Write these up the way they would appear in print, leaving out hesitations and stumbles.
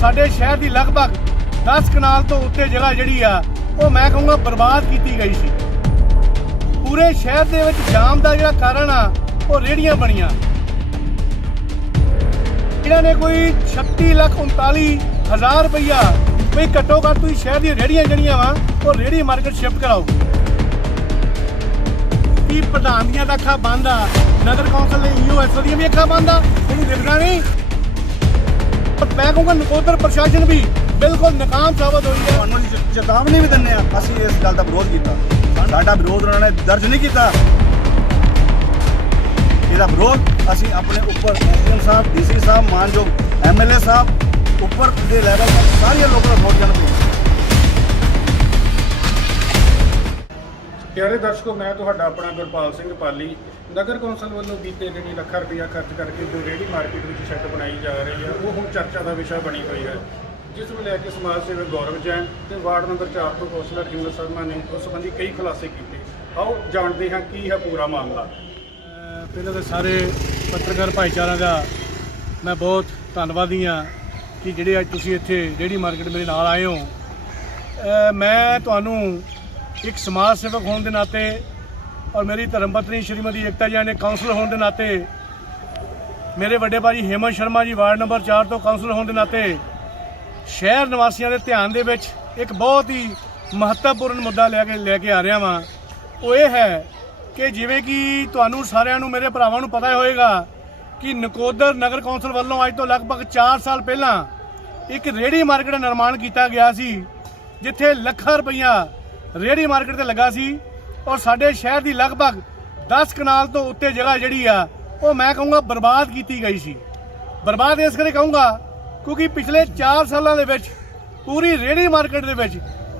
साडे शहर की लगभग 10 कनाल तो उत्ते जगह जिहड़ी आ वो मैं कहूँगा बर्बाद की गई सी। पूरे शहर दे विच जाम का जिहड़ा कारण आ वो रेहड़ियां बणियां। इन्हां ने कोई 36,39,000 रुपया भी घट्टो घट्ट तुसीं शहर दी रेहड़ियां जिहड़ियां वा वो रेहड़ी मार्केट शिफ्ट कराओ। कि प्रधान दियां अखा बंद आ, नगर कौंसल ने EOSO दी भी अखा बंद आ, तुहानूं दिखदा नहीं। मैं कहूँगा नकोदर प्रशासन भी बिल्कुल नाकाम साबित हुई है। ਤੁਹਾਨੂੰ ਚੇਤਾਵਨੀ ਵੀ ਦਿੰਦੇ ਆ, ਅਸੀਂ ਇਸ ਗੱਲ ਦਾ ਵਿਰੋਧ ਕੀਤਾ। ਸਾਡਾ ਵਿਰੋਧ ਉਹਨਾਂ ਨੇ ਦਰਜ ਨਹੀਂ ਕੀਤਾ। ਇਹਦਾ ਵਿਰੋਧ ਅਸੀਂ ਆਪਣੇ ਉੱਪਰ SDM ਸਾਹਿਬ, DC ਸਾਹਿਬ, ਮਾਨਯੋਗ MLA ਸਾਹਿਬ ਉੱਪਰ ਦੇ ਲੈਵਲ ਤੱਕ ਸਾਰੀਆਂ ਲੋਕਾਂ ਨੂੰ ਨੋਟ ਕਰਨ। प्यारे दर्शकों, मैं तुहाडा अपना गुरपाल सिंह पाली। नगर कौंसल वालों बीते दिनी ਲੱਖਾਂ रुपया खर्च करके जो रेहड़ी मार्केट में शैड बनाई जा रही है वो हुण चर्चा का विषय बनी हुई है, जिस ਨੂੰ ਲੈ ਕੇ समाज सेवक गौरव जैन ਤੇ वार्ड नंबर 4 ਤੋਂ कौंसलर हिमत शर्मा ने उस संबंधी कई खुलासे किए। आओ जानते हैं की है पूरा मामला। ਪਹਿਲਾਂ ਤਾਂ ਸਾਰੇ ਪੱਤਰਕਾਰ ਭਾਈਚਾਰਾ ਦਾ ਮੈਂ ਬਹੁਤ ਧੰਨਵਾਦੀ ਹਾਂ ਕਿ ਜਿਹੜੇ ਅੱਜ ਤੁਸੀਂ ਇੱਥੇ ਰੇਹੜੀ ਮਾਰਕੀਟ ਮੇਰੇ ਨਾਲ ਆਏ ਹੋ। ਮੈਂ ਤੁਹਾਨੂੰ एक समाज सेवक होने के नाते और मेरी धर्मपत्नी श्रीमती एकता जैन ने काउंसलर होने के नाते, मेरे बड़े भाजी हेमंत शर्मा जी वार्ड नंबर 4 तो काउंसलर होने के नाते शहर निवासियों के ध्यान दे विच एक बहुत ही महत्वपूर्ण मुद्दा लैके आ रहा वां। वो ये है कि जिवें कि तुहानूं सारिआं नूं मेरे भरावां नूं पता होएगा कि नकोदर नगर कौंसल वालों अज तो लगभग 4 साल पहला एक रेहड़ी मार्केट का निर्माण किया गया सी, जिथे ਲੱਖਾਂ रुपया रेहड़ी मार्केट ते लगा सी और साडे शहर की लगभग 10 कनाल तो उत्ते जगह जिहड़ी आ वो मैं कहूँगा बर्बाद की गई सी। बर्बाद इस करके कहूँगा क्योंकि पिछले 4 सालों के विच पूरी रेहड़ी मार्केट दे विच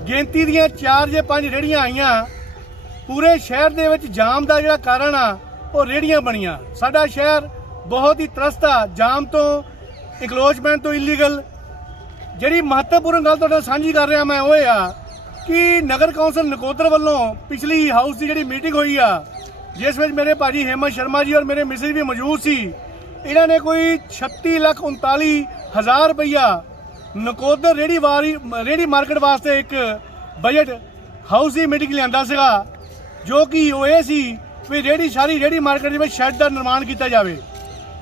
गिनती दियां 4 जे 5 रेहड़ियां आईयां। पूरे शहर दे विच जाम का जिहड़ा कारण आ वो रेहड़ियां बणियां। साडा शहर बहुत ही त्रस्त आ जाम तो, इनक्रोचमेंट तो, इलीगल। जिहड़ी महत्वपूर्ण गल तुहाडे नाल सांझी कर रहा मैं वो आ कि नगर कौंसल नकोदर वालों पिछली हाउस की जी मीटिंग हुई आ, जिस में मेरे भाजी हेमंत शर्मा जी और मेरे मिसेज भी मौजूद सी। इन्होंने कोई 36,39,000 रुपया नकोदर रेहड़ी मार्केट वास्ते एक बजट हाउस की मीटिंग लिया सीगा, जो कि वो ये सी भी सारी रेहड़ी मार्केट में शैड का निर्माण किया जाए।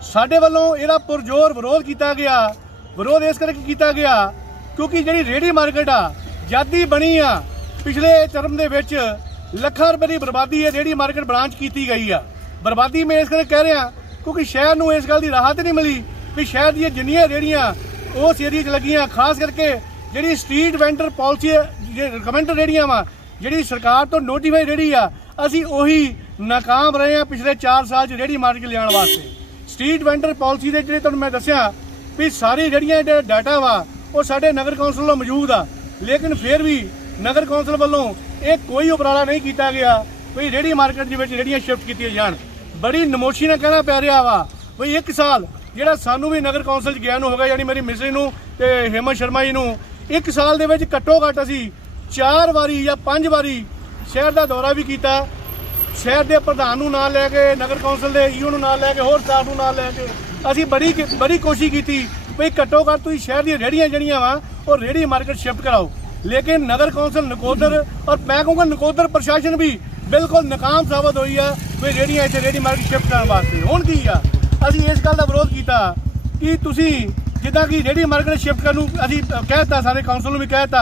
साडे वालों इहदा पुरजोर विरोध किया गया। विरोध इस करके किया गया क्योंकि जी रेहड़ी मार्केट आ जादी बनी आ पिछले टर्म दे विच ਲੱਖਾਂ रुपए की बर्बादी है रेहड़ी मार्केट ब्रांच की गई आ। बर्बादी मैं इस करके कह रहा क्योंकि शहर नूं इस गल की राहत नहीं मिली भी शहर दी जिन्नियां रेहड़ियां उस एरिया च लगियां, खास करके जी स्ट्रीट वेंडर पॉलिसी रिकमेंड रेहड़ियां वा जी सरकार तो नोटिफाई रेहड़ी आ, असी उही नाकाम रहे हैं पिछले 4 साल च रेहड़ी मार्केट लियाण वास्ते। स्ट्रीट वेंडर पॉलिसी के जिहड़े तुहानूं मैं दस्सिया भी सारी रेहड़ियां जिहड़ा डाटा वा वो साडे नगर कौंसल नाल मौजूद आ, लेकिन फिर भी नगर कौंसल वालों एक कोई उपराला नहीं किया गया भी रेहड़ी मार्केट के रेहड़ियां शिफ्ट की जान। बड़ी नमोशी ने कहना पै रहा वा भी 1 साल जिहड़ा सानू भी नगर कौंसल गया हो गया, यानी मेरी मिसेज नूं ते हेमंत शर्मा जी नूं 1 साल दे विच घट्टो घट्ट असीं 4 वारी या 5 वारी शहर का दौरा भी किया। शहर के प्रधान नूं नाल लैके, नगर कौंसल के EO नूं नाल लैके, होर स्टाफ नूं नाल लैके असीं बड़ी कोशिश की भी घट्टो घट्ट तुसीं शहर दी रेहड़ियां जिहड़ियां वा और रेहड़ी मार्केट शिफ्ट कराओ। लेकिन नगर कौंसल नकोदर और मैं कहूँगा नकोदर प्रशासन भी बिल्कुल नाकाम साबित हुई है भी रेहड़ियां इत्थे रेहड़ी मार्केट शिफ्ट करने वास्ते। हुण की आ असीं इस गल का विरोध किया कि तुसीं जिद्दां कि रेहड़ी मार्केट शिफ्ट करन नूं असीं कहता, सारे काउंसल नूं भी कहता,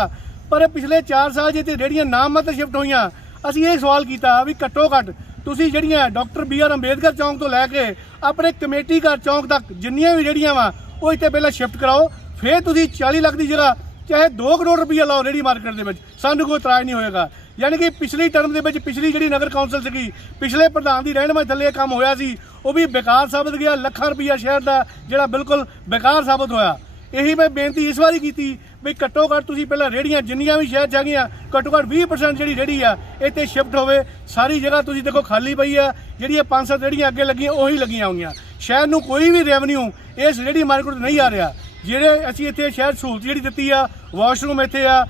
पर पिछले 4 साल जिथे रेहड़ियां नाम मत शिफ्ट होईयां असीं ये सवाल किया भी घट्टो घट्ट तुसीं जिहड़ियां डॉक्टर BR अंबेडकर चौंक तो लैके अपने कमेटी घर चौंक तक जिन्नियां भी रेहड़ियां वा वो इत्थे पहले शिफ्ट कराओ, फिर तुसीं 40 लाख की जगह चाहे 2 करोड़ रुपया लाओ रेहड़ी मार्केट के सानू कोई इतराज नहीं होएगा। यानी कि पिछली टर्म के पिछली जी नगर कौंसल सी पिछले प्रधान की रहनुमाई थले काम होया सी वो भी बेकार साबित गया। ਲੱਖਾਂ रुपया शहर का जोड़ा बिल्कुल बेकार साबित होया। यही मैं बेनती इस बारी की भी घट्टो घट्ट तुसीं पहले रेहड़ियां जिन्नियां भी शहर च हैगियां घट्टो घट्ट 20% जी रेहड़ी आ इत्थे शिफ्ट होवे। सारी जगह तुसीं देखो खाली पई आ, जिहड़ियां 5-7 रेहड़ियां अगे लगियां उही लगियां होईयां। शहर नूं कोई भी रेवन्यू इस रेहड़ी मार्केट नहीं आ रहा। ਜਿਹੜੇ ਅਸੀਂ ਇੱਥੇ ਸ਼ਹਿਰ ਸਹੂਲਤ ਜਿਹੜੀ ਦਿੱਤੀ ਆ, ਵਾਸ਼ਰੂਮ ਇੱਥੇ ਆ,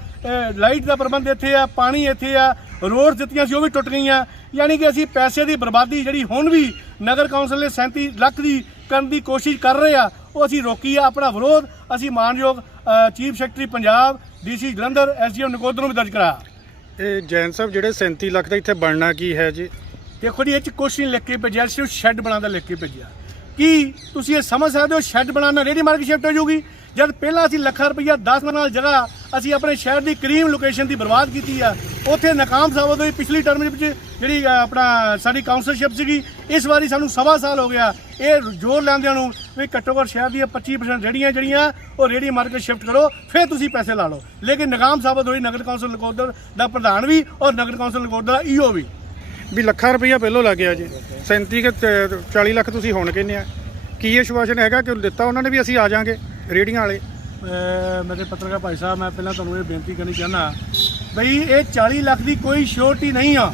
ਲਾਈਟ ਦਾ ਪ੍ਰਬੰਧ ਇੱਥੇ ਆ, ਪਾਣੀ ਇੱਥੇ ਆ, ਰੋਡ ਦਿੱਤੀਆਂ ਸੀ ਉਹ ਵੀ ਟੁੱਟ ਗਈਆਂ। यानी कि असी पैसे की बर्बादी जी हुण भी नगर कौंसल ने 37 लाख की करने की कोशिश कर रहे हैं ਉਹ ਅਸੀਂ ਰੋਕੀ ਆ। ਆਪਣਾ ਵਿਰੋਧ ਅਸੀਂ ਮਾਨਯੋਗ chief secretary Punjab, DC Jalandhar, SDM Nakodar ਨੂੰ ਵੀ ਦਰਜ ਕਰਾਇਆ। ਇਹ ਜੈਨ ਸਾਹਿਬ ਜਿਹੜੇ 37 ਲੱਖ ਦਾ ਇੱਥੇ ਬਣਨਾ ਕੀ ਹੈ ਜੀ? ਦੇਖੋ ਜੀ, ਇਹ 'ਚ ਕੁਛ ਨਹੀਂ ਲਿਖ ਕੇ ਭੇਜਿਆ, ਸਿਰਫ ਸ਼ੈੱਡ ਬਣਾਉਣ ਦਾ ਲਿਖ ਕੇ ਭੇਜਿਆ। ਕੀ ਤੁਸੀਂ ਇਹ ਸਮਝ ਸਕਦੇ ਹੋ ਸ਼ੈੱਡ ਬਣਾਉਣਾ ਰੇਹੜੀ ਮਾਰਕੀਟ ਸ਼ਿਫਟ ਹੋ ਜਾਊਗੀ? ਜਦ ਪਹਿਲਾਂ ਅਸੀਂ ਲੱਖਾਂ ਰੁਪਈਆ 10 ਨਾਲ ਜਗ੍ਹਾ ਅਸੀਂ ਆਪਣੇ ਸ਼ਹਿਰ ਦੀ ਕਰੀਮ ਲੋਕੇਸ਼ਨ ਦੀ ਬਰਬਾਦ ਕੀਤੀ ਆ, ਉੱਥੇ ਨਾਕਾਮ ਸਾਬਤ ਹੋਈ। ਪਿਛਲੀ ਟਰਮ ਵਿੱਚ ਜਿਹੜੀ ਆਪਣਾ ਸਾਡੀ ਕਾਉਂਸਲਰਸ਼ਿਪ ਸੀਗੀ, ਇਸ ਵਾਰੀ ਸਾਨੂੰ 1.25 ਸਾਲ ਹੋ ਗਿਆ ਇਹ ਜ਼ੋਰ ਲੈਂਦਿਆਂ ਨੂੰ ਵੀ ਘੱਟੋ ਘੱਟ ਸ਼ਹਿਰ ਦੀਆਂ 25% ਰੇਹੜੀਆਂ ਜਿਹੜੀਆਂ ਉਹ ਰੇਹੜੀ ਮਾਰਕੀਟ ਸ਼ਿਫਟ ਕਰੋ, ਫਿਰ ਤੁਸੀਂ ਪੈਸੇ ਲਾ ਲਓ। ਲੇਕਿਨ ਨਾਕਾਮ ਸਾਬਤ ਹੋਈ ਨਗਰ ਕੌਂਸਲ ਨਕੋਦਰ ਦਾ ਪ੍ਰਧਾਨ ਵੀ ਔਰ ਨਗਰ ਕੌਂਸਲ ਨਕੋਦਰ ਦਾ ਈਓ ਵੀ। ਵੀ ਲੱਖਾਂ ਰੁਪਈਆ ਪਹਿਲੋਂ ਲੱਗ ਗਿਆ ਜੀ, 37 ਕਿ 40 ਲੱਖ ਤੁਸੀਂ ਹੁਣ ਕਹਿੰਦੇ ਆ, ਕੀ ਆਸ਼ਵਾਸਨ ਹੈਗਾ ਕਿ ਦਿੱਤਾ ਉਹਨਾਂ ਨੇ ਵੀ ਅਸੀਂ ਆ ਜਾਾਂਗੇ ਰੇਹੜੀਆਂ ਵਾਲੇ? ਮੇਰੇ ਪੱਤਰਕਾਰ ਭਾਈ ਸਾਹਿਬ, ਮੈਂ ਪਹਿਲਾਂ ਤੁਹਾਨੂੰ ਇਹ ਬੇਨਤੀ ਕਰਨੀ ਚਾਹੁੰਦਾ ਬਈ ਇਹ 40 ਲੱਖ ਦੀ ਕੋਈ ਸ਼ੋਰਟੀ ਨਹੀਂ ਆ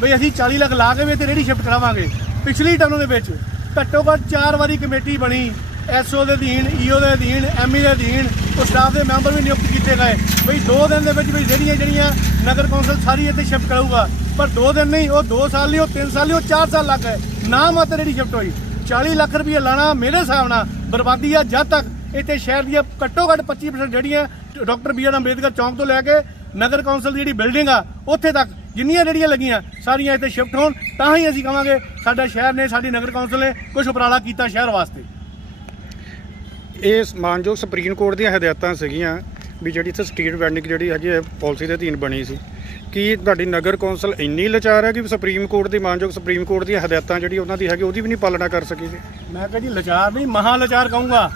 ਬਈ ਅਸੀਂ 40 ਲੱਖ ਲਾ ਕੇ ਵੀ ਇੱਥੇ ਰੇਹੜੀ ਸ਼ਿਫਟ ਕਰਾਵਾਂਗੇ। ਪਿਛਲੀ ਟਰਮ ਦੇ ਵਿੱਚ ਘੱਟੋ ਘੱਟ 4 ਵਾਰੀ ਕਮੇਟੀ ਬਣੀ, ਐਸਓ ਦੇ ਅਧੀਨ, ਈਓ ਦੇ ਅਧੀਨ, ਐਮਈ ਦੇ ਅਧੀਨ, ਉਹ ਸਟਾਫ ਦੇ ਮੈਂਬਰ ਵੀ ਨਿਯੁਕਤ ਕੀਤੇ ਗਏ ਬਈ 2 ਦਿਨ ਦੇ ਵਿੱਚ ਵੀ ਜਿਹੜੀਆਂ ਨਗਰ ਕੌਂਸਲ ਸਾਰੀ ਇੱਥੇ ਸ਼ਿਫਟ ਕਰਾਊਗਾ। ਪਰ 2 ਦਿਨ ਨਹੀਂ, ਉਹ 2 ਸਾਲ ਨਹੀਂ, ਉਹ 3 ਸਾਲ ਨਹੀਂ, ਉਹ 4 ਸਾਲ ਲੱਗ ਗਏ ਨਾ ਮਾਤਰ ਰੇਹੜੀ ਸ਼ਿਫਟ ਹੋਈ। 40 ਲੱਖ ਰੁਪਏ ਲਾਣਾ ਮੇਰੇ ਹਿਸਾਬ ਨਾਲ ਬਰਬਾਦੀ ਆ। ਜਦ ਤੱਕ ਇੱਥੇ ਸ਼ਹਿਰ ਦੀਆਂ ਘੱਟੋ ਘੱਟ 25% ਜਿਹੜੀਆਂ ਡਾਕਟਰ ਬੀ ਆਰ ਅੰਬੇਦਕਰ ਚੌਂਕ ਤੋਂ ਲੈ ਕੇ ਨਗਰ ਕੌਂਸਲ ਦੀ ਜਿਹੜੀ ਬਿਲਡਿੰਗ ਆ ਉੱਥੇ ਤੱਕ ਜਿੰਨੀਆਂ ਰੇਹੜੀਆਂ ਲੱਗੀਆਂ ਸਾਰੀਆਂ ਇੱਥੇ ਸ਼ਿਫਟ ਹੋਣ, ਤਾਂ ਹੀ ਅਸੀਂ ਕਹਾਂਗੇ ਸਾਡਾ ਸ਼ਹਿਰ ਨੇ, ਸਾਡੀ ਨਗਰ ਕੌਂਸਲ ਨੇ ਕੁਝ ਉਪਰਾਲਾ ਕੀਤਾ ਸ਼ਹਿਰ ਵਾਸਤੇ। ਇਹ ਮਾਨਯੋਗ ਸੁਪਰੀਮ ਕੋਰਟ ਦੀਆਂ ਹਦਾਇਤਾਂ ਸੀਗੀਆਂ ਵੀ ਜਿਹੜੀ ਇੱਥੇ ਸਟਰੀਟ ਵੈਂਡਿੰਗ ਜਿਹੜੀ ਹੈਗੀ ਹੈ ਪਾਲਿਸੀ ਦੇ ਅਧੀਨ ਬਣੀ ਸੀ, ਕੀ ਤੁਹਾਡੀ ਨਗਰ ਕੌਂਸਲ ਇੰਨੀ ਲਾਚਾਰ ਹੈ ਕਿ ਸੁਪਰੀਮ ਕੋਰਟ ਦੀ, ਮਾਨਯੋਗ ਸੁਪਰੀਮ ਕੋਰਟ ਦੀਆਂ ਹਦਾਇਤਾਂ ਜਿਹੜੀ ਉਹਨਾਂ ਦੀ ਹੈਗੀ ਉਹਦੀ ਵੀ ਨਹੀਂ ਪਾਲਣਾ ਕਰ ਸਕੀ ਜੀ? ਮੈਂ ਕਹਾਂ ਜੀ ਲਾਚਾਰ ਨਹੀਂ, ਮਹਾ ਲਾਚਾਰ ਕਹੂੰਗਾ।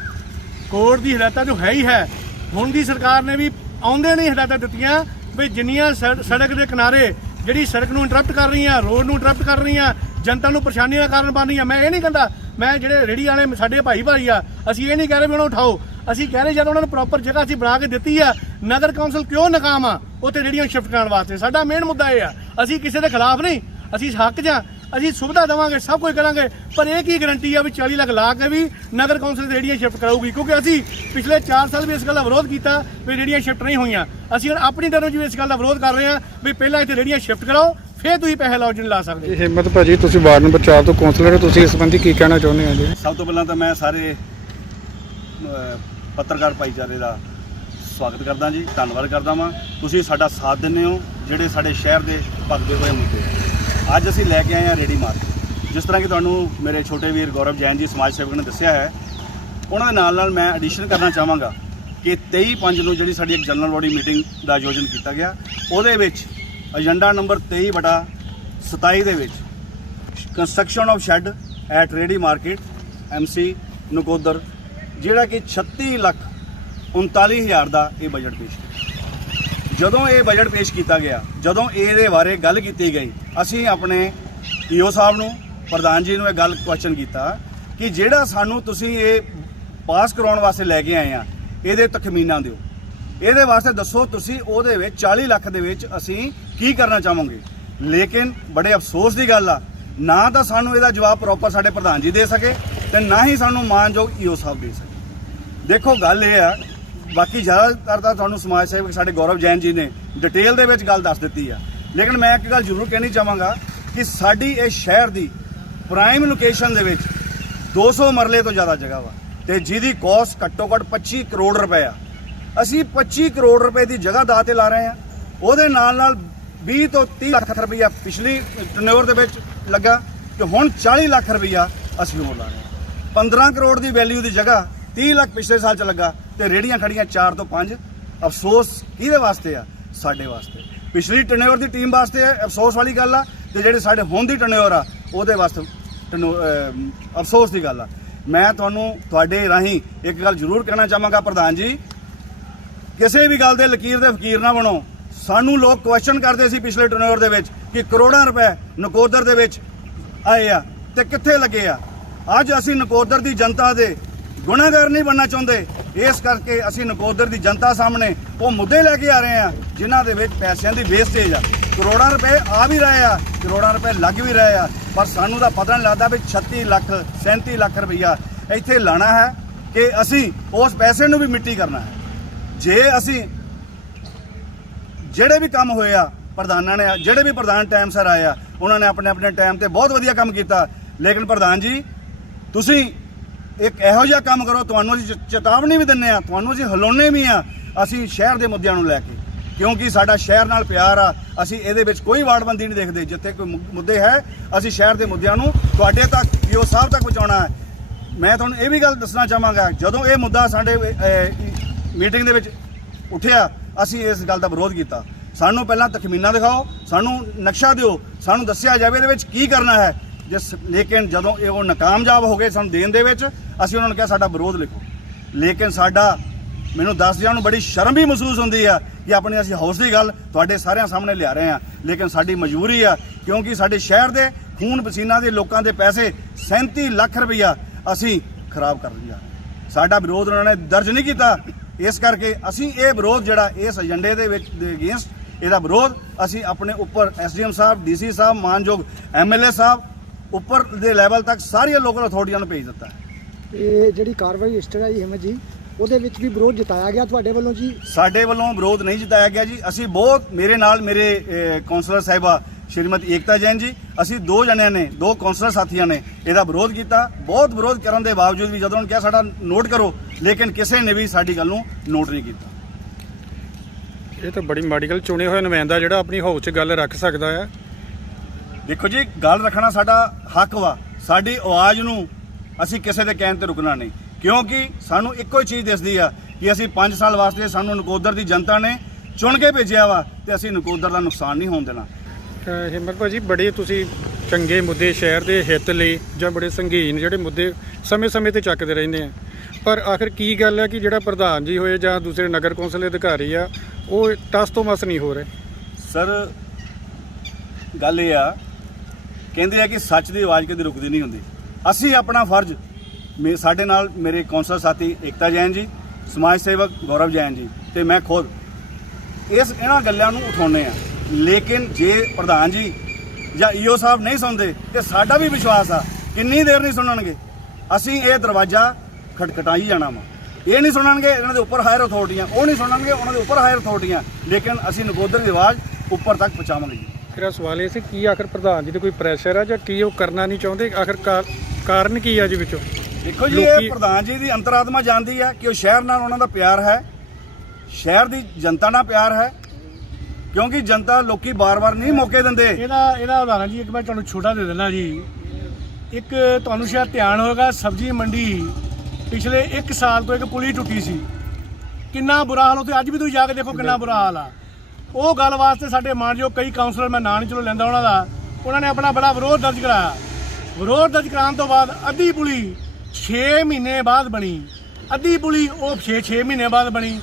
ਕੋਰਟ ਦੀ ਹਦਾਇਤਾਂ ਜੋ ਹੈ ਹੀ ਹੈ, ਹੁਣ ਦੀ ਸਰਕਾਰ ਨੇ ਵੀ ਆਉਂਦੇ ਨਹੀਂ ਹਦਾਇਤਾਂ ਦਿੱਤੀਆਂ ਵੀ ਜਿੰਨੀਆਂ ਸੜਕ ਦੇ ਕਿਨਾਰੇ ਜਿਹੜੀ ਸੜਕ ਨੂੰ ਇੰਟਰਪਟ ਕਰ ਰਹੀਆਂ, ਰੋਡ ਨੂੰ ਇੰਟਰਪਟ ਕਰ ਰਹੀਆਂ, ਜਨਤਾ ਨੂੰ ਪਰੇਸ਼ਾਨੀ ਦਾ ਕਾਰਨ ਬਣ ਰਹੀਆਂ। ਮੈਂ ਇਹ ਨਹੀਂ ਕਹਿੰਦਾ, ਮੈਂ ਜਿਹੜੇ ਰੇਹੜੀ ਵਾਲੇ ਸਾਡੇ ਭਾਈ ਆ, ਅਸੀਂ ਇਹ ਨਹੀਂ ਕਹਿ ਰਹੇ ਵੀ ਉਹਨਾਂ ਨੂੰ ਉਠਾਓ, ਅਸੀਂ ਕਹਿ ਰਹੇ ਜਦ ਉਹਨਾਂ ਨੂੰ ਪ੍ਰੋਪਰ ਜਗ੍ਹਾ ਅਸੀਂ ਬਣਾ ਕੇ ਦਿੱਤੀ ਆ, ਨਗਰ ਕੌਂਸਲ ਕਿਉਂ ਨਾਕਾਮ ਆ ਉੱਥੇ ਰੇਹੜੀਆਂ ਸ਼ਿਫਟ ਕਰਨ ਵਾਸਤੇ? ਸਾਡਾ ਮੇਨ ਮੁੱਦਾ ਇਹ ਆ, ਅਸੀਂ ਕਿਸੇ ਦੇ ਖਿਲਾਫ ਨਹੀਂ, ਅਸੀਂ ਹੱਕ 'ਚ ਆ, ਅਸੀਂ ਸੁਵਿਧਾ ਦੇਵਾਂਗੇ, ਸਭ ਕੁਝ ਕਰਾਂਗੇ, ਪਰ ਇਹ ਕੀ ਗਰੰਟੀ ਆ ਵੀ 40 ਲੱਖ ਲਾ ਕੇ ਵੀ ਨਗਰ ਕੌਂਸਲ ਦੀ ਰੇਹੜੀਆਂ ਸ਼ਿਫਟ ਕਰਾਊਗੀ? ਕਿਉਂਕਿ ਅਸੀਂ ਪਿਛਲੇ 4 ਸਾਲ ਵੀ ਇਸ ਗੱਲ ਦਾ ਵਿਰੋਧ ਕੀਤਾ ਵੀ ਰੇਹੜੀਆਂ ਸ਼ਿਫਟ ਨਹੀਂ ਹੋਈਆਂ। ਅਸੀਂ ਹੁਣ ਆਪਣੀ ਤਰ੍ਹਾਂ ਵੀ ਇਸ ਗੱਲ ਦਾ ਵਿਰੋਧ ਕਰ ਰਹੇ ਹਾਂ ਵੀ ਪਹਿਲਾਂ ਇੱਥੇ ਰੇਹੜੀਆਂ ਸ਼ਿਫਟ ਕਰਾਓ, ਫਿਰ ਤੁਸੀਂ ਪੈਸੇ ਲਾਓ ਜਿੰਨੇ ਲਾ ਸਕਦੇ। ਹਿੰਮਤ ਭਾਜੀ, ਤੁਸੀਂ ਵਾਰਡ ਨੰਬਰ 4 ਤੋਂ ਕੌਂਸਲਰ ਹੋ, ਤੁਸੀਂ ਇਸ ਸੰਬੰਧੀ ਕੀ ਕਹਿਣਾ ਚਾਹੁੰਦੇ ਹੋ ਜੀ? ਸਭ ਤੋਂ ਪਹਿਲਾਂ ਤਾਂ ਮੈਂ ਸਾਰੇ ਪੱਤਰਕਾਰ ਭਾਈਚਾਰੇ ਦਾ ਸਵਾਗਤ ਕਰਦਾ ਜੀ, ਧੰਨਵਾਦ ਕਰਦਾ ਵਾਂ। ਤੁਸੀਂ ਸਾਡਾ ਸਾਥ ਦਿੰਦੇ ਹੋ ਜਿਹੜੇ ਸਾਡੇ ਸ਼ਹਿਰ ਦੇ ਭਗਦੇ ਹੋਏ ਮੁੱਦੇ। ਅੱਜ ਅਸੀਂ ਲੈ ਕੇ ਆਏ ਹਾਂ ਰੇਹੜੀ ਮਾਰਕੀਟ। ਜਿਸ ਤਰ੍ਹਾਂ ਕਿ ਤੁਹਾਨੂੰ ਮੇਰੇ ਛੋਟੇ ਵੀਰ ਗੌਰਵ ਜੈਨ ਜੀ ਸਮਾਜ ਸੇਵਕ ਨੇ ਦੱਸਿਆ ਹੈ, ਉਹਨਾਂ ਦੇ ਨਾਲ ਮੈਂ ਐਡੀਸ਼ਨ ਕਰਨਾ ਚਾਹਾਂਗਾ ਕਿ 23/5 ਨੂੰ ਜਿਹੜੀ ਸਾਡੀ ਇੱਕ ਜਨਰਲ ਬੋਡੀ ਮੀਟਿੰਗ ਦਾ ਆਯੋਜਨ ਕੀਤਾ ਗਿਆ, ਉਹਦੇ ਵਿੱਚ ਏਜੰਡਾ ਨੰਬਰ 23/27 ਦੇ ਵਿੱਚ ਕੰਸਟਰਕਸ਼ਨ ਆਫ ਸ਼ੈੱਡ ਐਟ ਰੇਹੜੀ ਮਾਰਕੀਟ MC ਨਕੋਦਰ, ਜਿਹੜਾ ਕਿ 36,39,000 ਦਾ ਇਹ ਬਜਟ ਪੇਸ਼ ਕੀਤਾ। ਜਦੋਂ ਇਹ ਬਜਟ ਪੇਸ਼ ਕੀਤਾ ਗਿਆ, ਜਦੋਂ ਇਹਦੇ ਬਾਰੇ ਗੱਲ ਕੀਤੀ ਗਈ, ਅਸੀਂ ਆਪਣੇ ਈਓ ਸਾਹਿਬ ਨੂੰ, ਪ੍ਰਧਾਨ ਜੀ ਨੂੰ ਇਹ ਗੱਲ ਕੁਐਸਚਨ ਕੀਤਾ ਕਿ ਜਿਹੜਾ ਸਾਨੂੰ ਤੁਸੀਂ ਇਹ ਪਾਸ ਕਰਾਉਣ ਵਾਸਤੇ ਲੈ ਕੇ ਆਏ ਆ, ਇਹਦੇ ਤਖਮੀਨਾ ਦਿਓ, ਇਹਦੇ ਵਾਸਤੇ ਦੱਸੋ ਤੁਸੀਂ ਉਹਦੇ ਵਿੱਚ 40 ਲੱਖ ਦੇ ਵਿੱਚ ਅਸੀਂ ਕੀ ਕਰਨਾ ਚਾਹਾਂਗੇ। ਲੇਕਿਨ ਬੜੇ ਅਫਸੋਸ ਦੀ ਗੱਲ ਆ, ਨਾ ਤਾਂ ਸਾਨੂੰ ਇਹਦਾ ਜਵਾਬ ਪ੍ਰੋਪਰ ਸਾਡੇ ਪ੍ਰਧਾਨ ਜੀ ਦੇ ਸਕੇ ਤੇ ਨਾ ਹੀ ਸਾਨੂੰ ਮਾਨਯੋਗ ਈਓ ਸਾਹਿਬ ਦੇ ਸਕੇ। ਦੇਖੋ ਗੱਲ ਇਹ ਆ, ਬਾਕੀ ਜ਼ਿਆਦਾਤਰ ਤਾਂ ਤੁਹਾਨੂੰ ਸਮਾਜ ਸੇਵਕ ਸਾਡੇ ਗੌਰਵ ਜੈਨ ਜੀ ਨੇ ਡਿਟੇਲ ਦੇ ਵਿੱਚ ਗੱਲ ਦੱਸ ਦਿੱਤੀ ਆ, ਲੇਕਿਨ ਮੈਂ ਇੱਕ ਗੱਲ ਜ਼ਰੂਰ ਕਹਿਣੀ ਚਾਹਾਂਗਾ ਕਿ ਸਾਡੀ ਇਹ ਸ਼ਹਿਰ ਦੀ ਪ੍ਰਾਈਮ ਲੋਕੇਸ਼ਨ ਦੇ ਵਿੱਚ 200 ਮਰਲੇ ਤੋਂ ਜ਼ਿਆਦਾ ਜਗ੍ਹਾ ਵਾ ਤੇ ਜਿਹਦੀ ਕੋਸਟ ਘੱਟੋ ਘੱਟ 25 ਕਰੋੜ ਰੁਪਏ ਆ। ਅਸੀਂ 25 ਕਰੋੜ ਰੁਪਏ ਦੀ ਜਗ੍ਹਾ ਦਾਅ ਤੇ ਲਾ ਰਹੇ ਆ, ਉਹਦੇ ਨਾਲ 20 ਤੋਂ 30 ਲੱਖ ਰੁਪਈਆ ਪਿਛਲੀ ਟਨਿਓਰ ਦੇ ਵਿੱਚ ਲੱਗਾ ਤੇ ਹੁਣ 40 ਲੱਖ ਰੁਪਈਆ ਅਸੀਂ ਹੋਰ ਲਾ ਰਹੇ ਹਾਂ। 15 ਕਰੋੜ ਦੀ ਵੈਲਿਊ ਦੀ ਜਗ੍ਹਾ 30 ਲੱਖ ਪਿਛਲੇ ਸਾਲ 'ਚ ਲੱਗਾ ਤੇ ਰੇਹੜੀਆਂ ਖੜੀਆਂ 4 ਤੋਂ 5। ਅਫਸੋਸ ਕਿਹਦੇ ਵਾਸਤੇ ਆ? ਸਾਡੇ ਵਾਸਤੇ। ਪਿਛਲੀ ਟਨਿਓਰ ਦੀ ਟੀਮ ਵਾਸਤੇ ਅਫਸੋਸ ਵਾਲੀ ਗੱਲ ਆ, ਤੇ ਜਿਹੜੇ ਸਾਡੇ ਹੁਣ ਦੀ ਟਨਿਓਰ ਆ ਉਹਦੇ ਵਾਸਤੇ ਅਫਸੋਸ ਦੀ ਗੱਲ ਆ। ਮੈਂ ਤੁਹਾਨੂੰ ਤੁਹਾਡੇ ਰਾਹੀਂ ਇੱਕ ਗੱਲ ਜ਼ਰੂਰ ਕਹਿਣਾ ਚਾਹਾਂਗਾ, ਪ੍ਰਧਾਨ ਜੀ, ਕਿਸੇ ਵੀ ਗੱਲ ਦੇ ਲਕੀਰ ਦੇ ਫਕੀਰ ਨਾ ਬਣੋ। ਸਾਨੂੰ ਲੋਕ ਕੁਐਸਚਨ ਕਰਦੇ ਸੀ ਪਿਛਲੇ ਟਨਿਓਰ ਦੇ ਵਿੱਚ ਕਿ ਕਰੋੜਾਂ ਰੁਪਏ ਨਕੋਦਰ ਦੇ ਵਿੱਚ ਆਏ ਆ ਤੇ ਕਿੱਥੇ ਲੱਗੇ ਆ। ਅੱਜ ਅਸੀਂ ਨਕੋਦਰ ਦੀ ਜਨਤਾ ਦੇ ਗੁਨਾਹਗਾਰ ਨਹੀਂ ਬਣਨਾ ਚਾਹੁੰਦੇ, ਇਸ ਕਰਕੇ ਅਸੀਂ ਨਕੋਦਰ ਦੀ ਜਨਤਾ ਸਾਹਮਣੇ ਉਹ ਮੁੱਦੇ ਲੈ ਕੇ ਆ ਰਹੇ ਆ ਜਿਨ੍ਹਾਂ ਦੇ ਵਿੱਚ ਪੈਸਿਆਂ ਦੀ ਵੇਸਟੇਜ ਆ। ਕਰੋੜਾਂ ਰੁਪਏ ਆ ਵੀ ਰਹੇ ਆ, ਕਰੋੜਾਂ ਰੁਪਏ ਲੱਗ ਵੀ ਰਹੇ ਆ, ਪਰ ਸਾਨੂੰ ਤਾਂ ਪਤਾ ਨਹੀਂ ਲੱਗਦਾ ਵੀ 36 ਲੱਖ 37 ਲੱਖ ਰੁਪਈਆ ਇੱਥੇ ਲਾਣਾ ਹੈ ਕਿ ਅਸੀਂ ਉਸ ਪੈਸੇ ਨੂੰ ਵੀ ਮਿੱਟੀ ਕਰਨਾ ਹੈ। ਜੇ ਅਸੀਂ ਜਿਹੜੇ ਵੀ ਕੰਮ ਹੋਏ ਆ ਪ੍ਰਧਾਨਾਂ ਨੇ, ਜਿਹੜੇ ਵੀ ਪ੍ਰਧਾਨ ਟਾਈਮ ਸਿਰ ਆਏ ਆ, ਉਹਨਾਂ ਨੇ ਆਪਣੇ ਆਪਣੇ ਟਾਈਮ ਤੇ ਬਹੁਤ ਵਧੀਆ ਕੰਮ ਕੀਤਾ, ਲੇਕਿਨ ਪ੍ਰਧਾਨ ਜੀ ਤੁਸੀਂ ਇੱਕ ਇਹੋ ਜਿਹਾ ਕੰਮ ਕਰੋ, ਤੁਹਾਨੂੰ ਅਸੀਂ ਚੇਤਾਵਨੀ ਵੀ ਦਿੰਦੇ ਆ, ਤੁਹਾਨੂੰ ਅਸੀਂ ਹਿਲਾਉਂਦੇ ਵੀ ਆ, ਅਸੀਂ ਸ਼ਹਿਰ ਦੇ ਮੁੱਦਿਆਂ ਨੂੰ ਲੈ ਕੇ, ਕਿਉਂਕਿ ਸਾਡਾ ਸ਼ਹਿਰ ਨਾਲ ਪਿਆਰ ਆ। ਅਸੀਂ ਇਹਦੇ ਵਿੱਚ ਕੋਈ ਵਾਰਡਬੰਦੀ ਨਹੀਂ ਦੇਖਦੇ। ਜਿੱਥੇ ਕੋਈ ਮੁੱਦੇ ਹੈ ਅਸੀਂ ਸ਼ਹਿਰ ਦੇ ਮੁੱਦਿਆਂ ਨੂੰ ਤੁਹਾਡੇ ਤੱਕ, ਈਓ ਸਾਹਿਬ ਤੱਕ ਪਹੁੰਚਾਉਣਾ ਹੈ। ਮੈਂ ਤੁਹਾਨੂੰ ਇਹ ਵੀ ਗੱਲ ਦੱਸਣਾ ਚਾਹਾਂਗਾ, ਜਦੋਂ ਇਹ ਮੁੱਦਾ ਸਾਡੇ ਮੀਟਿੰਗ ਦੇ ਵਿੱਚ ਉੱਠਿਆ, ਅਸੀਂ ਇਸ ਗੱਲ ਦਾ ਵਿਰੋਧ ਕੀਤਾ। ਸਾਨੂੰ ਪਹਿਲਾਂ ਤਖਮੀਨਾ ਦਿਖਾਓ, ਸਾਨੂੰ ਨਕਸ਼ਾ ਦਿਓ, ਸਾਨੂੰ ਦੱਸਿਆ ਜਾਵੇ ਇਹਦੇ ਵਿੱਚ ਕੀ ਕਰਨਾ ਹੈ। ਲੇਕਿਨ ਜਦੋਂ ਇਹ ਉਹ ਨਾਕਾਮਯਾਬ ਹੋ ਗਏ ਸਾਨੂੰ ਦੇਣ ਦੇ ਵਿੱਚ, ਅਸੀਂ ਉਹਨਾਂ ਨੂੰ ਕਿਹਾ ਸਾਡਾ ਵਿਰੋਧ ਲਿਖੋ। ਲੇਕਿਨ ਸਾਡਾ, ਮੈਨੂੰ ਦੱਸਦਿਆਂ ਨੂੰ ਬੜੀ ਸ਼ਰਮ ਵੀ ਮਹਿਸੂਸ ਹੁੰਦੀ ਆ ਕਿ ਆਪਣੀ ਅਸੀਂ ਹਾਊਸ ਦੀ ਗੱਲ ਤੁਹਾਡੇ ਸਾਰਿਆਂ ਸਾਹਮਣੇ ਲਿਆ ਰਹੇ ਹਾਂ। ਲੇਕਿਨ ਸਾਡੀ ਮਜਬੂਰੀ ਆ, ਕਿਉਂਕਿ ਸਾਡੇ ਸ਼ਹਿਰ ਦੇ ਖੂਨ ਪਸੀਨਾ ਦੇ ਲੋਕਾਂ ਦੇ ਪੈਸੇ 37 ਲੱਖ ਰੁਪਈਆ ਅਸੀਂ ਖਰਾਬ ਕਰ ਲਿਆ। ਸਾਡਾ ਵਿਰੋਧ ਉਹਨਾਂ ਨੇ ਦਰਜ ਨਹੀਂ ਕੀਤਾ। ਇਸ ਕਰਕੇ ਅਸੀਂ ਇਹ ਵਿਰੋਧ ਜਿਹੜਾ ਇਸ ਏਜੰਡੇ ਦੇ ਵਿੱਚ ਦੇ ਅਗੇਂਸਟ, ਇਹਦਾ ਵਿਰੋਧ ਅਸੀਂ ਆਪਣੇ ਉੱਪਰ ਐਸਡੀਐਮ ਸਾਹਿਬ, ਡੀਸੀ ਸਾਹਿਬ, ਮਾਨਯੋਗ ਐਮਐਲਏ ਸਾਹਿਬ, ਉੱਪਰ ਦੇ ਲੈਵਲ ਤੱਕ ਸਾਰੀਆਂ ਲੋਕਲ ਅਥਾਰਟੀਆਂ ਨੂੰ ਭੇਜ ਦਿੱਤਾ ਹੈ। ਇਹ ਜਿਹੜੀ ਕਾਰਵਾਈ ਰਜਿਸਟਰ ਆਈ ਹਿੰਮਤ ਜੀ, ਉਹਦੇ ਵਿੱਚ ਵੀ ਵਿਰੋਧ ਜਤਾਇਆ ਗਿਆ ਤੁਹਾਡੇ ਵੱਲੋਂ ਜੀ? ਸਾਡੇ ਵੱਲੋਂ ਵਿਰੋਧ ਨਹੀਂ ਜਤਾਇਆ ਗਿਆ ਜੀ। ਅਸੀਂ ਬਹੁਤ, ਮੇਰੇ ਨਾਲ ਮੇਰੇ ਕਾਉਂਸਲਰ ਸਾਹਿਬਾ ਸ਼੍ਰੀਮਤੀ ਏਕਤਾ ਜੈਨ ਜੀ, ਅਸੀਂ 2 ਜਣਿਆਂ ਨੇ, 2 ਕਾਉਂਸਲਰ ਸਾਥੀਆਂ ਨੇ ਇਹਦਾ ਵਿਰੋਧ ਕੀਤਾ। ਬਹੁਤ ਵਿਰੋਧ ਕਰਨ ਦੇ ਬਾਵਜੂਦ ਵੀ ਜਦੋਂ ਉਹਨਾਂ ਕਿਹਾ ਸਾਡਾ ਨੋਟ ਕਰੋ, ਲੇਕਿਨ ਕਿਸੇ ਨੇ ਵੀ ਸਾਡੀ ਗੱਲ ਨੂੰ ਨੋਟ ਨਹੀਂ ਕੀਤਾ। ਇਹ ਤਾਂ ਬੜੀ ਮਾੜੀ ਗੱਲ, ਚੁਣੇ ਹੋਏ ਨੁਮਾਇੰਦਾ ਜਿਹੜਾ ਆਪਣੀ ਹਾਊਸ 'ਚ ਗੱਲ ਰੱਖ ਸਕਦਾ ਹੈ। ਦੇਖੋ ਜੀ, ਗੱਲ ਰੱਖਣਾ ਸਾਡਾ ਹੱਕ ਵਾ। ਸਾਡੀ ਆਵਾਜ਼ ਨੂੰ ਅਸੀਂ ਕਿਸੇ ਦੇ ਕਹਿਣ ਤੇ ਰੁਕਣਾ ਨਹੀਂ, ਕਿਉਂਕਿ ਸਾਨੂੰ ਇੱਕੋ ਹੀ ਚੀਜ਼ ਦਿਸਦੀ ਆ ਕਿ ਅਸੀਂ 5 ਸਾਲ ਵਾਸਤੇ ਸਾਨੂੰ ਨਕੋਦਰ ਦੀ ਜਨਤਾ ਨੇ ਚੁਣ ਕੇ ਭੇਜਿਆ ਵਾ, ਤੇ ਅਸੀਂ ਨਕੋਦਰ ਦਾ ਨੁਕਸਾਨ ਨਹੀਂ ਹੋਣ ਦੇਣਾ। ਹਿੰਮਤ ਭਾਜੀ, ਬੜੇ ਤੁਸੀਂ ਚੰਗੇ ਮੁੱਦੇ ਸ਼ਹਿਰ ਦੇ ਹਿੱਤ ਲਈ ਜਾਂ ਬੜੇ ਸੰਗੀਨ ਜਿਹੜੇ ਮੁੱਦੇ ਸਮੇਂ-ਸਮੇਂ ਤੇ ਚੱਕਦੇ ਰਹਿੰਦੇ ਆ, ਪਰ ਆਖਿਰ ਕੀ ਗੱਲ ਹੈ ਕਿ ਜਿਹੜਾ ਪ੍ਰਧਾਨ ਜੀ ਹੋਏ ਜਾਂ ਦੂਸਰੇ ਨਗਰ ਕੌਂਸਲ ਦੇ ਅਧਿਕਾਰੀ ਆ, ਉਹ ਟਸ ਤੋਂ ਮਸ ਨਹੀਂ ਹੋ ਰਹੇ? ਸਰ, ਗੱਲ ਇਹ ਆ, ਕਹਿੰਦੇ ਆ ਕਿ ਸੱਚ ਦੀ ਆਵਾਜ਼ ਕਦੇ ਰੁਕਦੀ ਨਹੀਂ ਹੁੰਦੀ। ਅਸੀਂ ਆਪਣਾ ਫਰਜ਼, ਸਾਡੇ ਨਾਲ ਮੇਰੇ ਕੌਂਸਲਰ ਸਾਥੀ ਏਕਤਾ ਜੈਨ ਜੀ, ਸਮਾਜ ਸੇਵਕ ਗੌਰਵ ਜੈਨ ਜੀ ਤੇ ਮੈਂ ਖੁਦ ਇਹਨਾਂ ਗੱਲਾਂ ਨੂੰ ਉਠਾਉਂਦੇ ਆ। ਲੇਕਿਨ ਜੇ ਪ੍ਰਧਾਨ ਜੀ ਜਾਂ ਈਓ ਸਾਹਿਬ ਨਹੀਂ ਸੁਣਦੇ ਤੇ ਸਾਡਾ ਵੀ ਵਿਸ਼ਵਾਸ ਆ ਕਿੰਨੀ ਦੇਰ ਨਹੀਂ ਸੁਣਨਗੇ। ਅਸੀਂ ਇਹ ਦਰਵਾਜ਼ਾ ਖਟਖਟਾਈ ਜਾਣਾ ਵਾ। ਇਹ ਨਹੀਂ ਸੁਣਨਗੇ, ਇਹਨਾਂ ਦੇ ਉੱਪਰ ਹਾਇਰ ਅਥਾਰਟੀਆਂ, ਉਹ ਨਹੀਂ ਸੁਣਨਗੇ, ਉਹਨਾਂ ਦੇ ਉੱਪਰ ਹਾਇਰ ਅਥਾਰਟੀਆਂ, ਲੇਕਿਨ ਅਸੀਂ ਨਕੋਦਰ ਦੀ ਆਵਾਜ਼ ਉੱਪਰ ਤੱਕ ਪਹੁੰਚਾਵਾਂਗੇ ਜੀ। ਮੇਰਾ ਸਵਾਲ ਇਹ ਸੀ, ਕੀ ਆਖਿਰ ਪ੍ਰਧਾਨ ਜੀ ਤੇ ਕੋਈ ਪ੍ਰੈਸ਼ਰ ਆ ਜਾਂ ਕੀ ਉਹ ਕਰਨਾ ਨਹੀਂ ਚਾਹੁੰਦੇ? ਆਖਿਰ ਕਾਰਨ ਕੀ ਆ ਜੀ ਵਿੱਚੋਂ? ਦੇਖੋ ਜੀ, ਇਹ ਪ੍ਰਧਾਨ ਜੀ ਦੀ ਅੰਤਰਾਤਮਾ ਜਾਣਦੀ ਹੈ ਕਿ ਉਹ ਸ਼ਹਿਰ ਨਾਲ ਉਹਨਾਂ ਦਾ ਪਿਆਰ ਹੈ, ਸ਼ਹਿਰ ਦੀ ਜਨਤਾ ਨਾਲ ਪਿਆਰ ਹੈ, ਕਿਉਂਕਿ ਜਨਤਾ ਲੋਕੀ ਬਾਰ-ਬਾਰ ਨਹੀਂ ਮੌਕੇ ਦਿੰਦੇ। ਇਹਦਾ ਉਦਾਹਰਨ ਜੀ ਇੱਕ ਮੈਂ ਤੁਹਾਨੂੰ ਛੋਟਾ ਦੇ ਦਿੰਦਾ ਜੀ। ਇੱਕ ਤੁਹਾਨੂੰ ਸ਼ਾਇਦ ਧਿਆਨ ਹੋਵੇਗਾ, ਸਬਜ਼ੀ ਮੰਡੀ ਪਿਛਲੇ 1 ਸਾਲ ਤੋਂ ਇੱਕ ਪੁਲੀ ਟੁੱਟੀ ਸੀ। ਕਿੰਨਾ ਬੁਰਾ ਹਾਲ ਉੱਥੇ, ਅੱਜ ਵੀ ਤੁਸੀਂ ਜਾ ਕੇ ਦੇਖੋ ਕਿੰਨਾ ਬੁਰਾ ਹਾਲ ਆ। ਉਹ ਗੱਲ ਵਾਸਤੇ ਸਾਡੇ ਮਾਨਯੋਗ ਕਈ ਕਾਉਂਸਲਰ, ਮੈਂ ਨਾਂ ਨਹੀਂ ਚਲੋ ਲੈਂਦਾ ਉਹਨਾਂ ਦਾ, ਉਹਨਾਂ ਨੇ ਆਪਣਾ ਬੜਾ ਵਿਰੋਧ ਦਰਜ ਕਰਾਇਆ। ਵਿਰੋਧ ਦਰਜ ਕਰਾਉਣ ਤੋਂ ਬਾਅਦ ਅੱਧੀ ਪੁਲੀ 6 ਮਹੀਨੇ ਬਾਅਦ ਬਣੀ, ਅੱਧੀ ਪੁਲੀ ਉਹ 6 ਮਹੀਨੇ ਬਾਅਦ ਬਣੀ।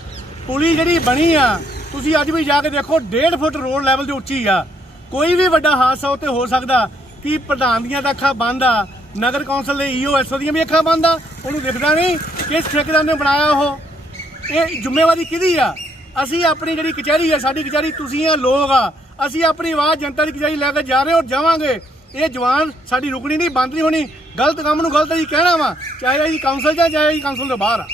ਪੁਲੀ ਜਿਹੜੀ ਬਣੀ ਆ, ਤੁਸੀਂ ਅੱਜ ਵੀ ਜਾ ਕੇ ਦੇਖੋ 1.5 ਫੁੱਟ ਰੋਡ ਲੈਵਲ ਦੇ ਉੱਚੀ ਆ। ਕੋਈ ਵੀ ਵੱਡਾ ਹਾਦਸਾ ਉੱਤੇ ਹੋ ਸਕਦਾ। ਕਿ ਪ੍ਰਧਾਨ ਦੀਆਂ ਤਾਂ ਅੱਖਾਂ ਬੰਦ ਆ, ਨਗਰ ਕੌਂਸਲ ਦੇ ਈਓ ਐਸਓ ਦੀਆਂ ਵੀ ਅੱਖਾਂ ਬੰਦ ਆ, ਉਹਨੂੰ ਦਿਖਦਾ ਨਹੀਂ ਕਿਸ ਠੇਕੇਦਾਰ ਨੇ ਬਣਾਇਆ ਉਹ। ਇਹ ਜ਼ਿੰਮੇਵਾਰੀ ਕਿਹਦੀ ਆ? ਅਸੀਂ ਆਪਣੀ ਜਿਹੜੀ ਕਚਹਿਰੀ ਆ, ਸਾਡੀ ਕਚਹਿਰੀ ਤੁਸੀਂ ਆ, ਲੋਕ ਆ, ਅਸੀਂ ਆਪਣੀ ਆਵਾਜ਼ ਜਨਤਾ ਦੀ ਕਚਹਿਰੀ ਲੈ ਕੇ ਜਾ ਰਹੇ ਔਰ ਜਾਵਾਂਗੇ। ਇਹ ਜਵਾਨ ਸਾਡੀ ਰੁਕਣੀ ਨਹੀਂ, ਬੰਦ ਨਹੀਂ ਹੋਣੀ। ਗਲਤ ਕੰਮ ਨੂੰ ਗਲਤ ਹੀ ਕਹਿਣਾ ਵਾ, ਚਾਹੇ ਅਸੀਂ ਕਾਉਂਸਲ ਜਾਂ ਚਾਹੇ ਅਸੀਂ ਕਾਉਂਸਲ ਤੋਂ ਬਾਹਰ ਆ।